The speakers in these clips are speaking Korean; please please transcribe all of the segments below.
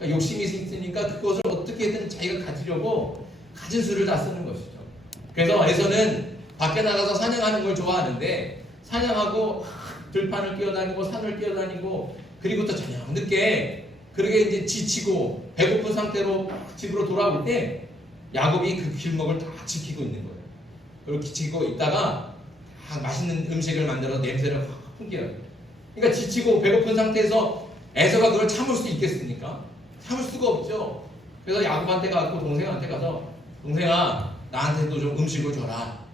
그러니까 욕심이 있으니까 그것을 어떻게든 자기가 가지려고 가진 수를 다 쓰는 것이죠. 그래서 에서는 밖에 나가서 사냥하는 걸 좋아하는데 사냥하고 들판을 뛰어다니고 산을 뛰어다니고 그리고 또 저녁 늦게 그렇게 이제 지치고 배고픈 상태로 집으로 돌아올 때 야곱이 그 길목을 다 지키고 있는 거예요. 그리고 지키고 있다가 다 맛있는 음식을 만들어서 냄새를 확 풍겨요. 그러니까 지치고 배고픈 상태에서 에서가 그걸 참을 수 있겠습니까? 참을 수가 없죠. 그래서 야곱한테 가고 동생한테 가서 동생아 나한테도 좀 음식을 줘라.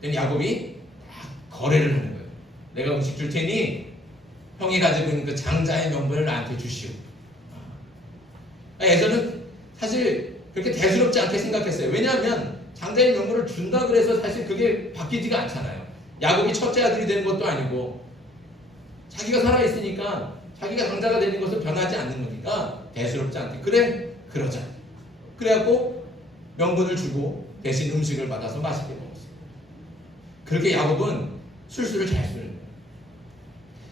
그랬더니 야곱이 딱 거래를 하는 거예요. 내가 음식 줄 테니 형이 가지고 있는 그 장자의 명분을 나한테 주시오. 에서는 사실 그렇게 대수롭지 않게 생각했어요. 왜냐하면 장자의 명분을 준다 그래서 사실 그게 바뀌지가 않잖아요. 야곱이 첫째 아들이 되는 것도 아니고 자기가 살아있으니까 자기가 장자가 되는 것은 변하지 않는 거니까 대수롭지 않게 그래 그러자. 그래갖고 명분을 주고 대신 음식을 받아서 맛있게 먹었어요. 그렇게 야곱은 술수를 잘 쓰는 거예요.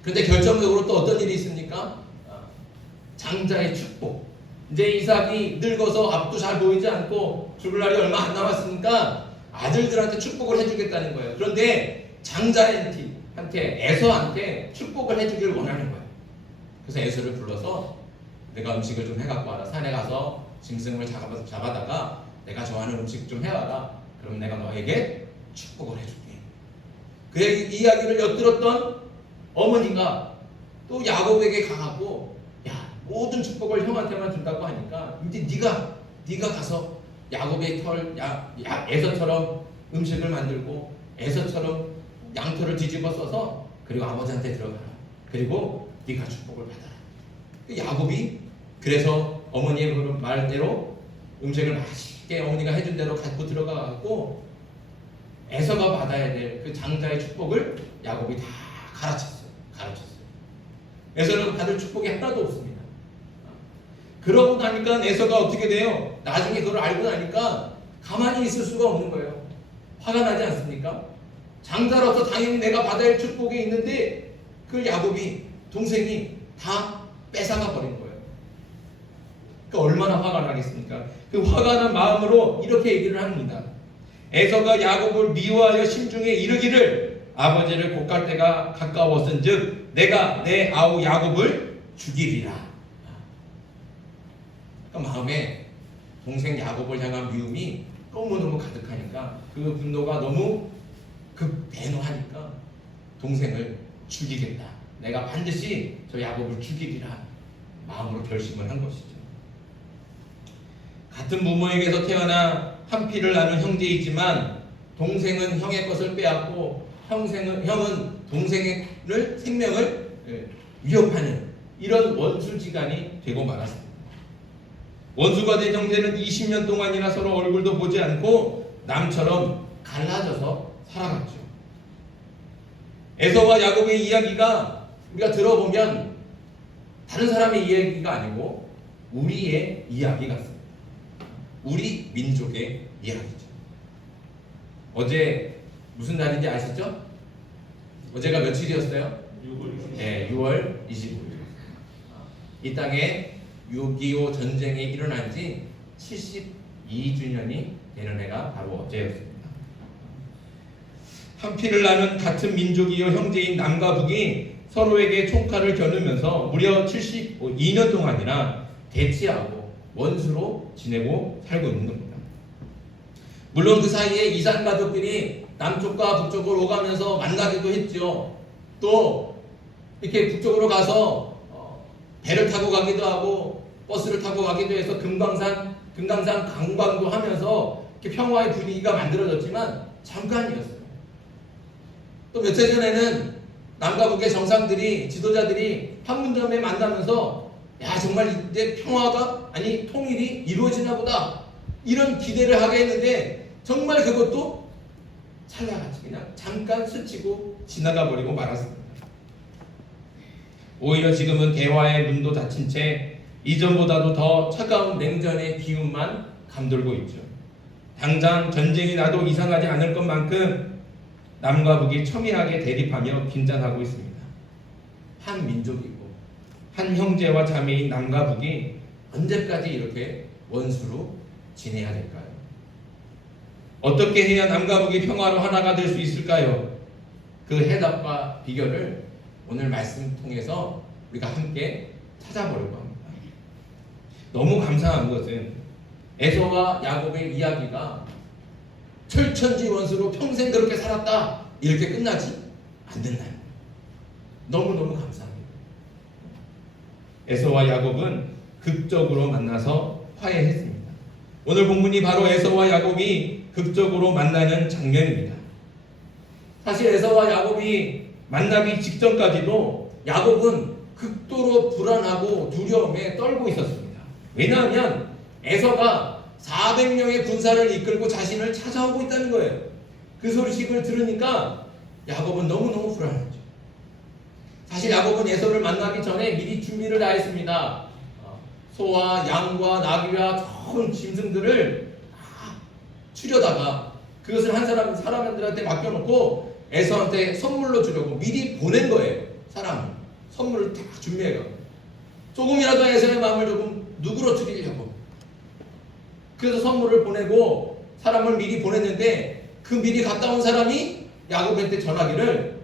그런데 결정적으로 또 어떤 일이 있습니까? 장자의 축복. 이제 이삭이 늙어서 앞도 잘 보이지 않고 죽을 날이 얼마 안 남았으니까 아들들한테 축복을 해주겠다는 거예요. 그런데 장자한테 에서한테 축복을 해주길 원하는 거예요. 그래서 에서를 불러서 내가 음식을 좀 해갖고 와라. 산에 가서 짐승을 잡아다가 내가 좋아하는 음식 좀 해와라. 그럼 내가 너에게 축복을 해줄게. 그 이야기를 엿들었던 어머니가 또 야곱에게 가갖고 야 모든 축복을 형한테만 준다고 하니까 이제 네가 가서 야곱의 에서처럼 음식을 만들고 에서처럼 양털을 뒤집어 써서 그리고 아버지한테 들어가라. 그리고 네가 축복을 받아라. 야곱이 그래서 어머니의 말대로 음식을 맛있게 어머니가 해준 대로 갖고 들어가갖고 에서가 받아야 될 그 장자의 축복을 야곱이 다 가르쳤어요. 에서는 받을 축복이 하나도 없습니다. 그러고 나니까 에서가 어떻게 돼요? 나중에 그걸 알고 나니까 가만히 있을 수가 없는 거예요. 화가 나지 않습니까? 장자로서 당연히 내가 받아야 할 축복이 있는데 그걸 야곱이 동생이 다 뺏어가 버린 거예요. 그러니까 얼마나 화가 나겠습니까? 그 화가 난 마음으로 이렇게 얘기를 합니다. 에서가 야곱을 미워하여 심중에 이르기를 아버지를 곱갈 때가 가까웠은즉 내가 내 아우 야곱을 죽이리라. 그러니까 마음에 동생 야곱을 향한 미움이 너무너무 가득하니까 그 분노가 너무 대노하니까 동생을 죽이겠다. 내가 반드시 저 야곱을 죽이리라 마음으로 결심을 한 것이죠. 같은 부모에게서 태어나 한 피를 나눈 형제이지만 동생은 형의 것을 빼앗고 형은 동생의 생명을 위협하는 이런 원수지간이 되고 말았습니다. 원수가 된 형제는 20년 동안이나 서로 얼굴도 보지 않고 남처럼 갈라져서 살아갔죠. 에서와 야곱의 이야기가 우리가 들어보면 다른 사람의 이야기가 아니고 우리의 이야기 같습니다. 우리 민족의 이야기죠. 어제 무슨 날인지 아시죠? 어제가 며칠이었어요? 6월 25일. 이 땅에 6.25 전쟁이 일어난 지 72주년이 되는 해가 바로 어제였습니다. 한 피를 나눈 같은 민족이요 형제인 남과 북이 서로에게 총칼을 겨누면서 무려 72년 동안이나 대치하고 원수로 지내고 살고 있는 겁니다. 물론 그 사이에 이산 가족들이 남쪽과 북쪽으로 오가면서 만나기도 했죠. 또 이렇게 북쪽으로 가서 배를 타고 가기도 하고 버스를 타고 가기도 해서 금강산 관광도 하면서 이렇게 평화의 분위기가 만들어졌지만 잠깐이었어요. 또 며칠 전에는 남과 북의 정상들이 지도자들이 판문점에 만나면서 야 정말 이제 평화가 아니 통일이 이루어지나 보다 이런 기대를 하게 했는데 정말 그것도 찰나같이 그냥 잠깐 스치고 지나가 버리고 말았습니다. 오히려 지금은 대화의 문도 닫힌 채 이전보다도 더 차가운 냉전의 기운만 감돌고 있죠. 당장 전쟁이 나도 이상하지 않을 것만큼 남과 북이 첨예하게 대립하며 긴장하고 있습니다. 한 민족이고 한 형제와 자매인 남과 북이 언제까지 이렇게 원수로 지내야 될까요? 어떻게 해야 남과 북이 평화로 하나가 될 수 있을까요? 그 해답과 비결을 오늘 말씀 통해서 우리가 함께 찾아보려고 합니다. 너무 감사한 것은 에서와 야곱의 이야기가 철천지 원수로 평생 그렇게 살았다 이렇게 끝나지 않는다는 거예요. 너무너무 감사합니다. 에서와 야곱은 극적으로 만나서 화해했습니다. 오늘 본문이 바로 에서와 야곱이 극적으로 만나는 장면입니다. 사실 에서와 야곱이 만나기 직전까지도 야곱은 극도로 불안하고 두려움에 떨고 있었습니다. 왜냐하면 에서가 400명의 군사를 이끌고 자신을 찾아오고 있다는 거예요. 그 소식을 들으니까 야곱은 너무너무 불안하죠. 사실 야곱은 에서를 만나기 전에 미리 준비를 다 했습니다. 소와 양과 나귀와 좋은 짐승들을 다 추려다가 그것을 한 사람들한테 맡겨놓고 에서한테 선물로 주려고 미리 보낸 거예요. 사람을 선물을 다 준비해요. 조금이라도 에서의 마음을 조금 누그러뜨리려고. 그래서 선물을 보내고 사람을 미리 보냈는데 그 미리 갔다 온 사람이 야곱한테 전하기를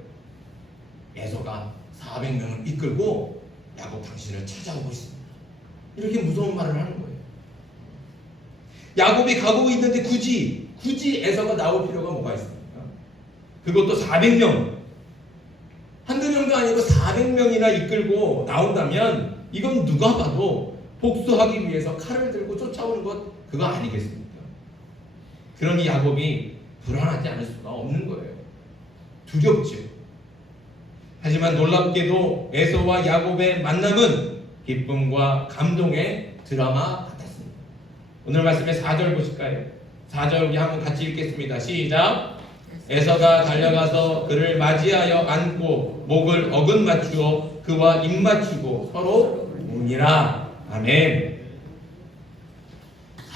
에서가 400명을 이끌고 야곱 당신을 찾아오고 있습니다. 이렇게 무서운 말을 하는 거예요. 야곱이 가고 있는데 굳이 에서가 나올 필요가 뭐가 있습니까? 그것도 400명. 한두 명도 아니고 400명이나 이끌고 나온다면 이건 누가 봐도 복수하기 위해서 칼을 들고 쫓아오는 것 그거 아니겠습니까? 그러니 야곱이 불안하지 않을 수가 없는 거예요. 두렵죠. 하지만 놀랍게도 에서와 야곱의 만남은 기쁨과 감동의 드라마 같았습니다. 오늘 말씀의 4절 보실까요? 4절 우리 한번 같이 읽겠습니다. 시작. 에서가 달려가서 그를 맞이하여 안고 목을 어긋 맞추어 그와 입 맞추고 서로 우니라. 아멘.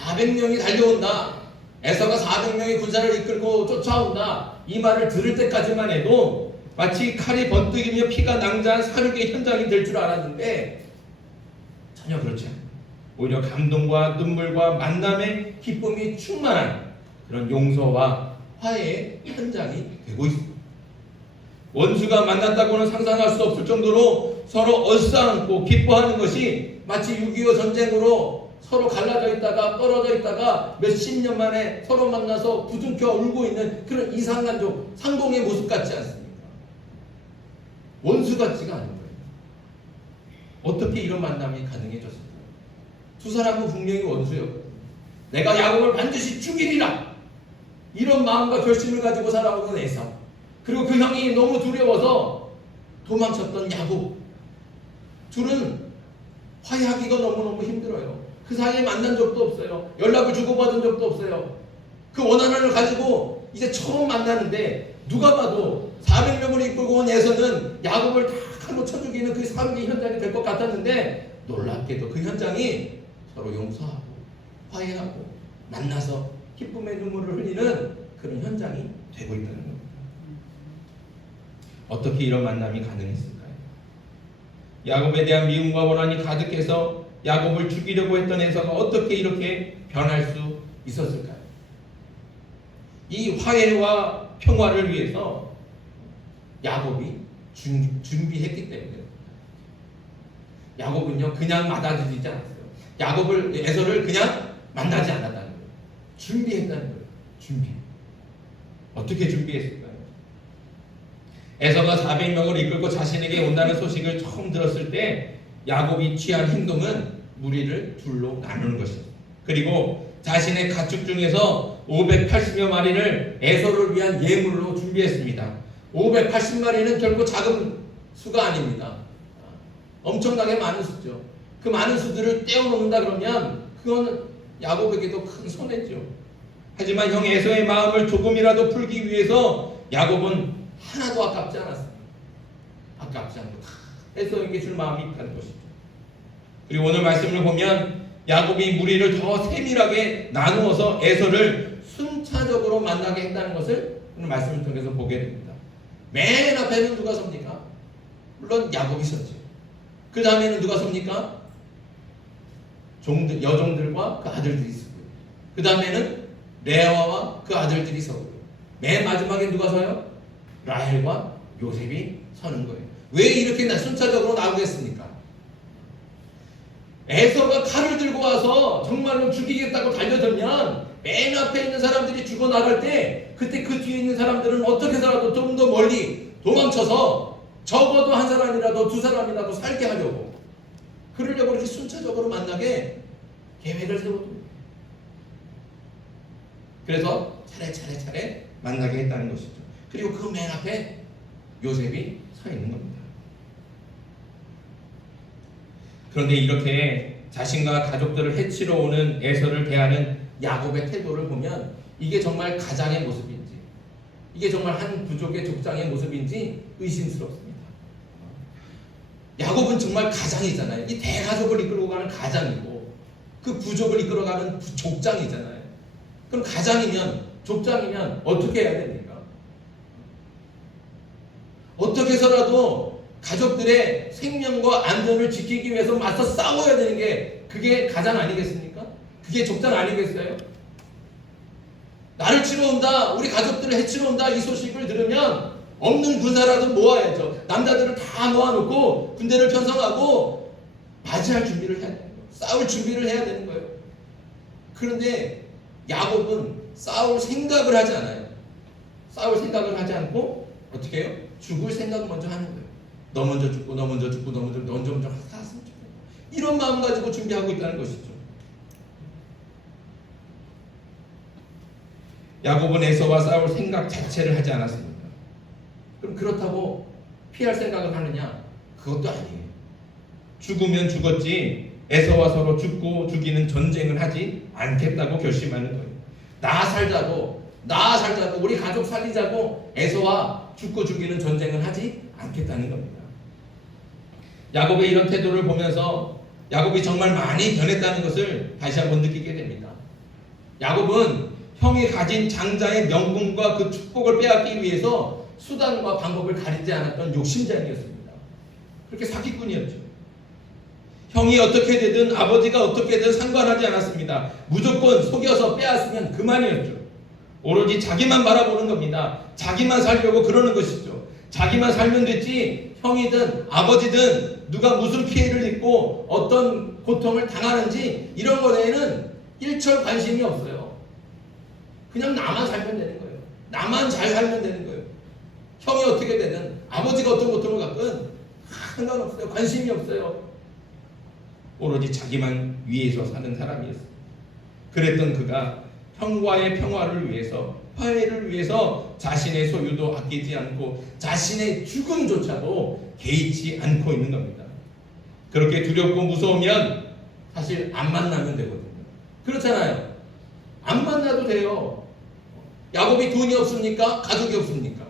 400명이 달려온다. 에서가 400명의 군사를 이끌고 쫓아온다. 이 말을 들을 때까지만 해도 마치 칼이 번뜩이며 피가 낭자한 사륙의 현장이 될 줄 알았는데 전혀 그렇지 않아요. 오히려 감동과 눈물과 만남의 기쁨이 충만한 그런 용서와 화해의 현장이 되고 있습니다. 원수가 만났다고는 상상할 수 없을 정도로 서로 얼싸안고 기뻐하는 것이 마치 6.25 전쟁으로 서로 갈라져 있다가 떨어져 있다가 몇십 년 만에 서로 만나서 부둥켜 울고 있는 그런 이상간족 상봉의 모습 같지 않습니까? 원수 같지가 않은 거예요. 어떻게 이런 만남이 가능해졌을까요? 두 사람은 분명히 원수였거든요. 내가 야곱을 반드시 죽이리라 이런 마음과 결심을 가지고 살아오는 에서, 그리고 그 형이 너무 두려워서 도망쳤던 야곱, 둘은 화해하기가 너무너무 힘들어요. 그 사이에 만난 적도 없어요. 연락을 주고받은 적도 없어요. 그 원한을 가지고 이제 처음 만나는데 누가 봐도 400명을 이끌고 온 에서는 야곱을 다 칼로 쳐 죽이는 그 사륙의 현장이 될 것 같았는데 놀랍게도 그 현장이 서로 용서하고 화해하고 만나서 기쁨의 눈물을 흘리는 그런 현장이 되고 있다는 겁니다. 어떻게 이런 만남이 가능했을까요? 야곱에 대한 미움과 원한이 가득해서 야곱을 죽이려고 했던 에서가 어떻게 이렇게 변할 수 있었을까요? 이 화해와 평화를 위해서 야곱이 준비했기 때문에. 야곱은요 그냥 받아들이지 않았어요. 에서를 그냥 만나지 않았다는 거예요. 준비했다는 거예요. 준비. 어떻게 준비했을까요? 에서가 400명을 이끌고 자신에게 온다는 소식을 처음 들었을 때 야곱이 취한 행동은 무리를 둘로 나누는 것입니다. 그리고 자신의 가축 중에서 580여 마리를 에서를 위한 예물로 준비했습니다. 580마리는 결코 작은 수가 아닙니다. 엄청나게 많은 수죠. 그 많은 수들을 떼어놓는다 그러면 그건 야곱에게도 큰 손해죠. 하지만 형 에서의 마음을 조금이라도 풀기 위해서 야곱은 하나도 아깝지 않았습니다. 아깝지 않고 다 에서에게 줄 마음이 있다는 것이죠. 그리고 오늘 말씀을 보면 야곱이 무리를 더 세밀하게 나누어서 에서를 순차적으로 만나게 했다는 것을 오늘 말씀을 통해서 보게 됩니다. 맨 앞에는 누가 섭니까? 물론 야곱이 섰죠. 그 다음에는 누가 섭니까? 여종들과 그 아들들이 서고요. 그 다음에는 레아와 그 아들들이 서고요. 맨 마지막에 누가 서요? 라헬과 요셉이 서는 거예요. 왜 이렇게 순차적으로 나오겠습니까? 에서가 칼을 들고 와서 정말로 죽이겠다고 달려들면 맨 앞에 있는 사람들이 죽어 나갈 때 그때 그 뒤에 있는 사람들은 어떻게 해서라도 좀 더 멀리 도망쳐서 적어도 한 사람이라도 두 사람이라도 살게 하려고 그러려고 이렇게 순차적으로 만나게 계획을 세워둡니다. 그래서 차례 만나게 했다는 것이죠. 그리고 그 맨 앞에 요셉이 서 있는 겁니다. 그런데 이렇게 자신과 가족들을 해치러 오는 에서를 대하는 야곱의 태도를 보면 이게 정말 가장의 모습인지 이게 정말 한 부족의 족장의 모습인지 의심스럽습니다. 야곱은 정말 가장이잖아요. 이 대가족을 이끌고 가는 가장이고 그 부족을 이끌어가는 족장이잖아요. 그럼 가장이면 족장이면 어떻게 해야 됩니까? 어떻게 해서라도 가족들의 생명과 안전을 지키기 위해서 맞서 싸워야 되는 게 그게 가장 아니겠습니까? 그게 족장 아니겠어요? 나를 치러 온다, 우리 가족들을 해치러 온다 이 소식을 들으면 없는 군사라도 모아야죠. 남자들을 다 모아놓고 군대를 편성하고 맞이할 준비를 해야 되는 거예요. 싸울 준비를 해야 되는 거예요. 그런데 야곱은 싸울 생각을 하지 않아요. 싸울 생각을 하지 않고 어떻게 해요? 죽을 생각을 먼저 하는 거예요. 너 먼저 죽고 너 먼저 죽고 너 먼저 살았으면 좋겠고 이런 마음 가지고 준비하고 있다는 것이죠. 야곱은 에서와 싸울 생각 자체를 하지 않았습니다. 그럼 그렇다고 피할 생각을 하느냐? 그것도 아니에요. 죽으면 죽었지 에서와 서로 죽고 죽이는 전쟁을 하지 않겠다고 결심하는 거예요. 나 살자고 우리 가족 살리자고 에서와 죽고 죽이는 전쟁을 하지 않겠다는 겁니다. 야곱의 이런 태도를 보면서 야곱이 정말 많이 변했다는 것을 다시 한번 느끼게 됩니다. 야곱은 형이 가진 장자의 명분과 그 축복을 빼앗기 위해서 수단과 방법을 가리지 않았던 욕심쟁이였습니다. 그렇게 사기꾼이었죠. 형이 어떻게 되든 아버지가 어떻게든 상관하지 않았습니다. 무조건 속여서 빼앗으면 그만이었죠. 오로지 자기만 바라보는 겁니다. 자기만 살려고 그러는 것이죠. 자기만 살면 됐지 형이든 아버지든 누가 무슨 피해를 입고 어떤 고통을 당하는지 이런 거에는 일철 관심이 없어요. 그냥 나만 살면 되는 거예요. 나만 잘 살면 되는 거예요. 형이 어떻게 되든 아버지가 어떤 고통을 갖든 상관없어요. 관심이 없어요. 오로지 자기만 위해서 사는 사람이었어요. 그랬던 그가 형과의 평화를 위해서 화해를 위해서 자신의 소유도 아끼지 않고 자신의 죽음조차도 개의치 않고 있는 겁니다. 그렇게 두렵고 무서우면 사실 안 만나면 되거든요. 그렇잖아요. 안 만나도 돼요. 야곱이 돈이 없습니까? 가족이 없습니까?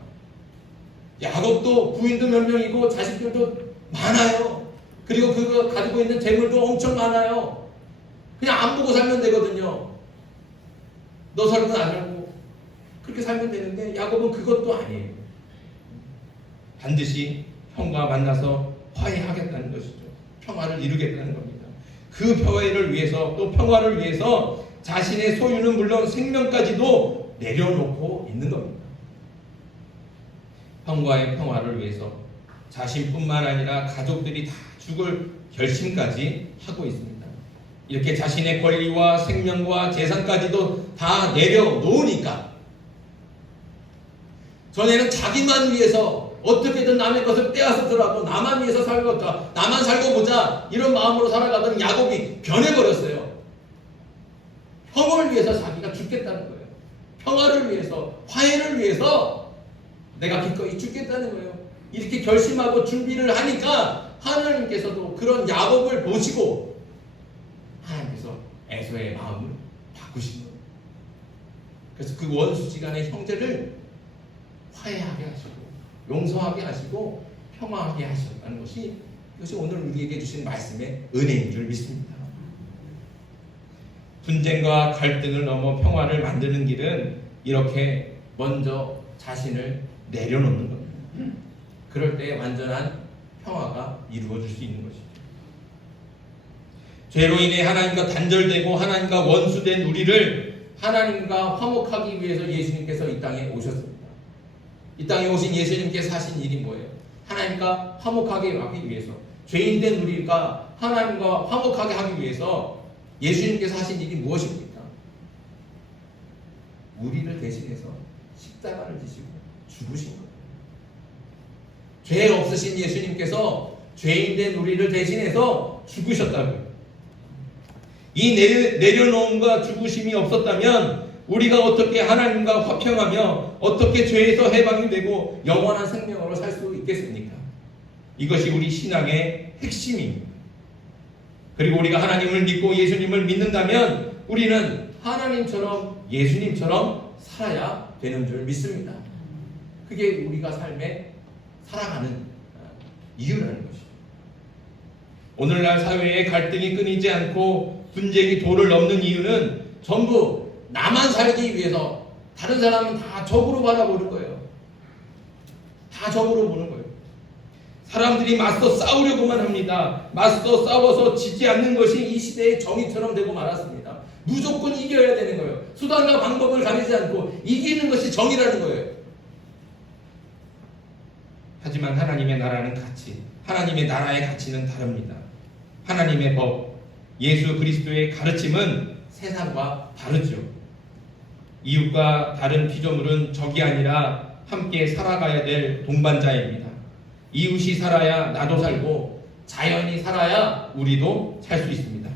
야곱도 부인도 몇 명이고 자식들도 많아요. 그리고 그거 가지고 있는 재물도 엄청 많아요. 그냥 안 보고 살면 되거든요. 너 살고 나 살고 그렇게 살면 되는데 야곱은 그것도 아니에요. 반드시 형과 만나서 화해하겠다는 것이죠. 평화를 이루겠다는 겁니다. 그 평화를 위해서 또 평화를 위해서 자신의 소유는 물론 생명까지도 내려놓고 있는 겁니다. 형과의 평화를 위해서 자신뿐만 아니라 가족들이 다 죽을 결심까지 하고 있습니다. 이렇게 자신의 권리와 생명과 재산까지도 다 내려놓으니까 전에는 자기만 위해서 어떻게든 남의 것을 빼앗으더라도 나만 위해서 살겠다, 나만 살고 보자 이런 마음으로 살아가던 야곱이 변해버렸어요. 형을 위해서 자기가 죽겠다는 거예요. 평화를 위해서, 화해를 위해서 내가 기꺼이 죽겠다는 거예요. 이렇게 결심하고 준비를 하니까 하나님께서도 그런 야곱을 보시고 하나님께서 에서의 마음을 바꾸신 거예요. 그래서 그 원수지간의 형제를 화해하게 하시고 용서하게 하시고 평화하게 하셨다는 것이 이것이 오늘 우리에게 주신 말씀의 은혜인 줄 믿습니다. 분쟁과 갈등을 넘어 평화를 만드는 길은 이렇게 먼저 자신을 내려놓는 겁니다. 그럴 때 완전한 평화가 이루어질 수 있는 것이죠. 죄로 인해 하나님과 단절되고 하나님과 원수된 우리를 하나님과 화목하기 위해서 예수님께서 이 땅에 오셨습니다. 이 땅에 오신 예수님께서 하신 일이 뭐예요? 하나님과 화목하게 하기 위해서, 죄인된 우리가 하나님과 화목하게 하기 위해서 예수님께서 하신 일이 무엇입니까? 우리를 대신해서 십자가를 지시고 죽으신 거예요. 죄 없으신 예수님께서 죄인된 우리를 대신해서 죽으셨다고요. 이 내려놓음과 죽으심이 없었다면 우리가 어떻게 하나님과 화평하며 어떻게 죄에서 해방이 되고 영원한 생명으로 살 수 있겠습니까? 이것이 우리 신앙의 핵심입니다. 그리고 우리가 하나님을 믿고 예수님을 믿는다면 우리는 하나님처럼 예수님처럼 살아야 되는 줄 믿습니다. 그게 우리가 삶에 살아가는 이유라는 것이죠. 오늘날 사회에 갈등이 끊이지 않고 분쟁이 도를 넘는 이유는 전부 나만 살기 위해서, 다른 사람은 다 적으로 바라보는 거예요. 다 적으로 보는 거예요. 사람들이 맞서 싸우려고만 합니다. 맞서 싸워서 지지 않는 것이 이 시대의 정의처럼 되고 말았습니다. 무조건 이겨야 되는 거예요. 수단과 방법을 가리지 않고 이기는 것이 정의라는 거예요. 하지만 하나님의 나라는 가치, 하나님의 나라의 가치는 다릅니다. 하나님의 법, 예수 그리스도의 가르침은 세상과 다르죠. 이웃과 다른 피조물은 적이 아니라 함께 살아가야 될 동반자입니다. 이웃이 살아야 나도 살고 자연이 살아야 우리도 살 수 있습니다.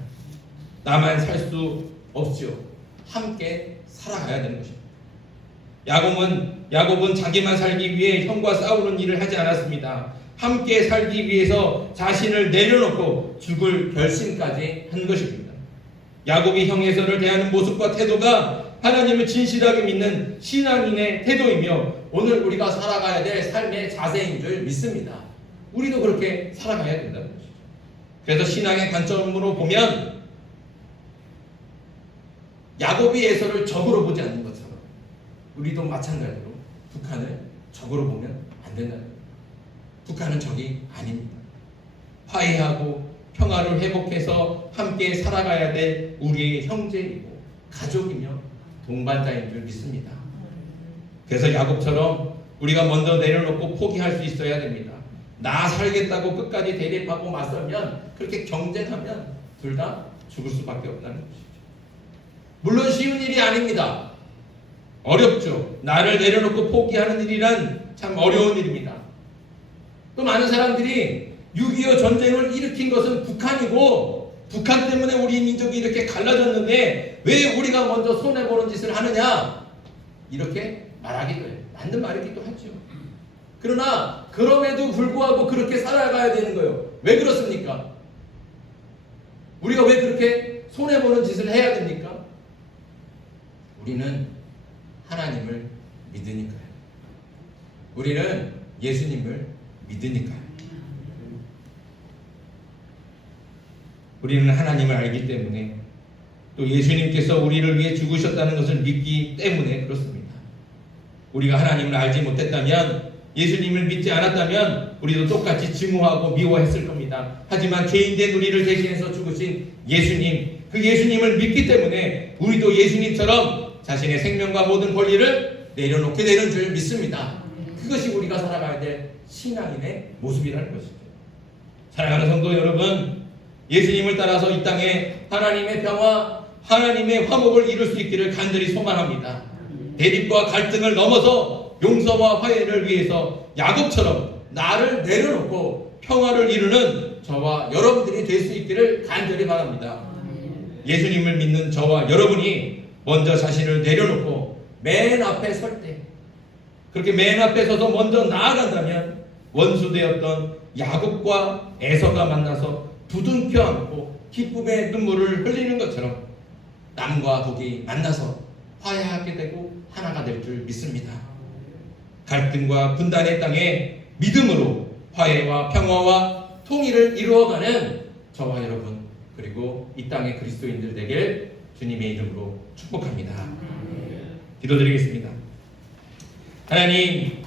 나만 살 수 없죠. 함께 살아가야 되는 것입니다. 야곱은 자기만 살기 위해 형과 싸우는 일을 하지 않았습니다. 함께 살기 위해서 자신을 내려놓고 죽을 결심까지 한 것입니다. 야곱이 형에서를 대하는 모습과 태도가 하나님을 진실하게 믿는 신앙인의 태도이며 오늘 우리가 살아가야 될 삶의 자세인 줄 믿습니다. 우리도 그렇게 살아가야 된다는 것이죠. 그래서 신앙의 관점으로 보면 야곱이 에서를 적으로 보지 않는 것처럼 우리도 마찬가지로 북한을 적으로 보면 안 된다는 거예요. 북한은 적이 아닙니다. 화해하고 평화를 회복해서 함께 살아가야 될 우리의 형제이고 가족이며 동반자인 줄 믿습니다. 그래서 야곱처럼 우리가 먼저 내려놓고 포기할 수 있어야 됩니다. 나 살겠다고 끝까지 대립하고 맞서면, 그렇게 경쟁하면 둘 다 죽을 수밖에 없다는 것이죠. 물론 쉬운 일이 아닙니다. 어렵죠. 나를 내려놓고 포기하는 일이란 참 어려운 일입니다. 또 많은 사람들이 6.25 전쟁을 일으킨 것은 북한이고 북한 때문에 우리 민족이 이렇게 갈라졌는데 왜 우리가 먼저 손해보는 짓을 하느냐, 이렇게 말하기도 해요. 맞는 말이기도 하죠. 그러나 그럼에도 불구하고 그렇게 살아가야 되는 거예요. 왜 그렇습니까? 우리가 왜 그렇게 손해보는 짓을 해야 됩니까? 우리는 하나님을 믿으니까요. 우리는 예수님을 믿으니까요. 우리는 하나님을 알기 때문에, 또 예수님께서 우리를 위해 죽으셨다는 것을 믿기 때문에 그렇습니다. 우리가 하나님을 알지 못했다면, 예수님을 믿지 않았다면 우리도 똑같이 증오하고 미워했을 겁니다. 하지만 죄인된 우리를 대신해서 죽으신 예수님, 그 예수님을 믿기 때문에 우리도 예수님처럼 자신의 생명과 모든 권리를 내려놓게 되는 줄 믿습니다. 그것이 우리가 살아가야 될 신앙인의 모습이라는 것이죠. 사랑하는 성도 여러분, 예수님을 따라서 이 땅에 하나님의 평화, 하나님의 화목을 이룰 수 있기를 간절히 소망합니다. 대립과 갈등을 넘어서 용서와 화해를 위해서 야곱처럼 나를 내려놓고 평화를 이루는 저와 여러분들이 될 수 있기를 간절히 바랍니다. 예수님을 믿는 저와 여러분이 먼저 자신을 내려놓고 맨 앞에 설 때, 그렇게 맨 앞에 서서 먼저 나아간다면 원수되었던 야곱과 에서가 만나서 부둥켜 안고 기쁨의 눈물을 흘리는 것처럼 남과 북이 만나서 화해하게 되고 하나가 될 줄 믿습니다. 갈등과 분단의 땅에 믿음으로 화해와 평화와 통일을 이루어가는 저와 여러분, 그리고 이 땅의 그리스도인들 되길 주님의 이름으로 축복합니다. 기도드리겠습니다. 하나님,